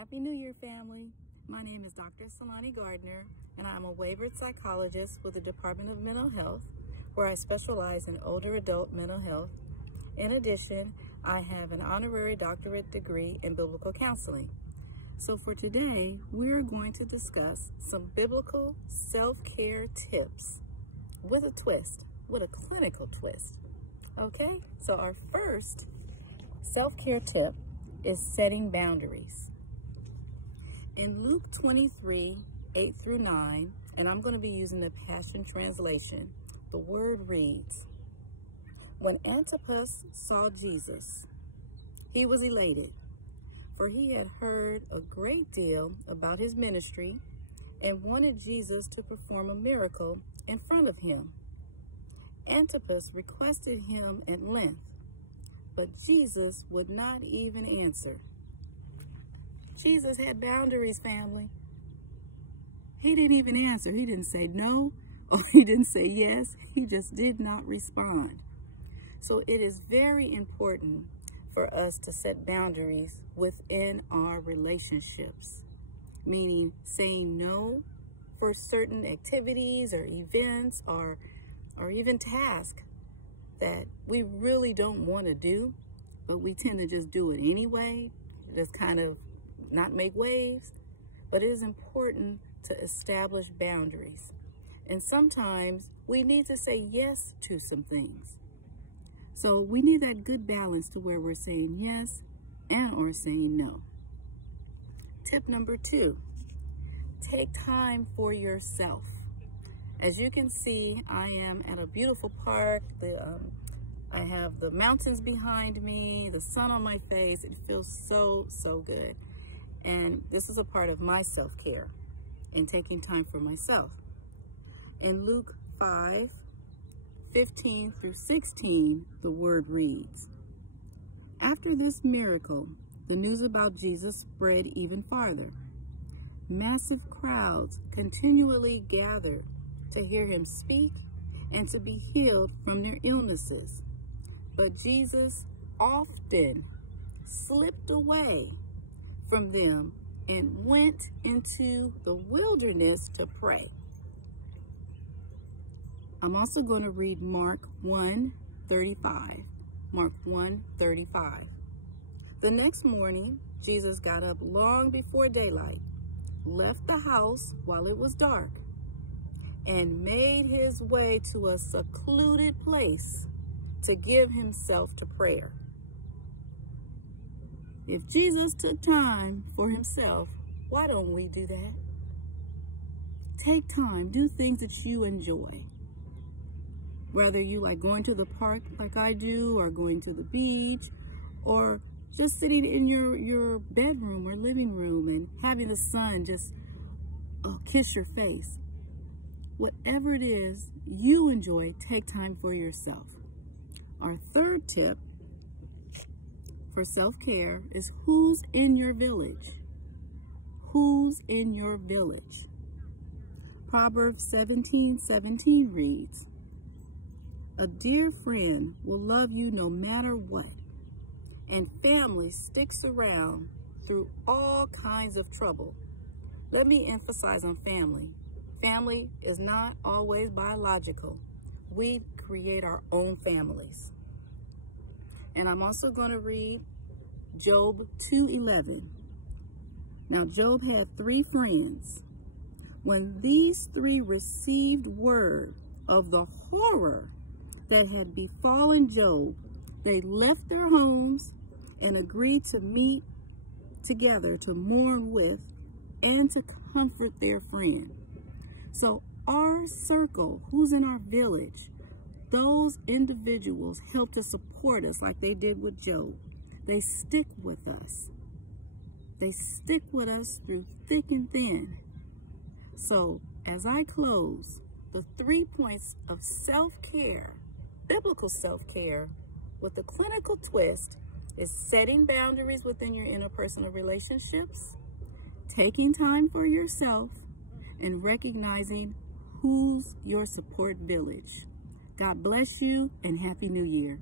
Happy New Year, family. My name is Dr. Solani Gardner, and I'm a waivered psychologist with the Department of Mental Health, where I specialize in older adult mental health. In addition, I have an honorary doctorate degree in biblical counseling. So for today, we're going to discuss some biblical self-care tips with a twist, with a clinical twist. Okay, so our first self-care tip is setting boundaries. In Luke 23, 8 through 9, and I'm going to be using the Passion Translation, the word reads, "When Antipas saw Jesus, he was elated, for he had heard a great deal about his ministry and wanted Jesus to perform a miracle in front of him. Antipas requested him at length, but Jesus would not even answer." Jesus had boundaries, family. He didn't even answer. He didn't say no, or he didn't say yes. He just did not respond. So it is very important for us to set boundaries within our relationships, meaning saying no for certain activities or events or even tasks that we really don't want to do, but we tend to just do it anyway, just kind of not make waves. But it is important to establish boundaries. And sometimes we need to say yes to some things. So we need that good balance to where we're saying yes and or saying no. Tip number 2, take time for yourself. As you can see, I am at a beautiful park. I have the mountains behind me, the sun on my face. It feels so good. And this is a part of my self-care and taking time for myself. In Luke 5, 15 through 16, the word reads, "After this miracle, the news about Jesus spread even farther. Massive crowds continually gathered to hear him speak and to be healed from their illnesses. But Jesus often slipped away from them and went into the wilderness to pray." I'm also going to read Mark 1:35. Mark 1:35. "The next morning, Jesus got up long before daylight, left the house while it was dark, and made his way to a secluded place to give himself to prayer." If Jesus took time for himself, why don't we do that? Take time, do things that you enjoy. Whether you like going to the park like I do, or going to the beach, or just sitting in your bedroom or living room and having the sun just kiss your face. Whatever it is you enjoy, take time for yourself. Our third tip for self-care is who's in your village? Who's in your village? Proverbs 17:17 reads, "A dear friend will love you no matter what, and family sticks around through all kinds of trouble." Let me emphasize on family. Family is not always biological. We create our own families. And I'm also going to read Job 2:11. "Now Job had 3 friends. When these 3 received word of the horror that had befallen Job, they left their homes and agreed to meet together to mourn with and to comfort their friend." So our circle, who's in our village, those individuals help to support us like they did with Job. They stick with us. They stick with us through thick and thin. So as I close, the 3 points of self-care, biblical self-care, with a clinical twist is setting boundaries within your interpersonal relationships, taking time for yourself, and recognizing who's your support village. God bless you and Happy New Year.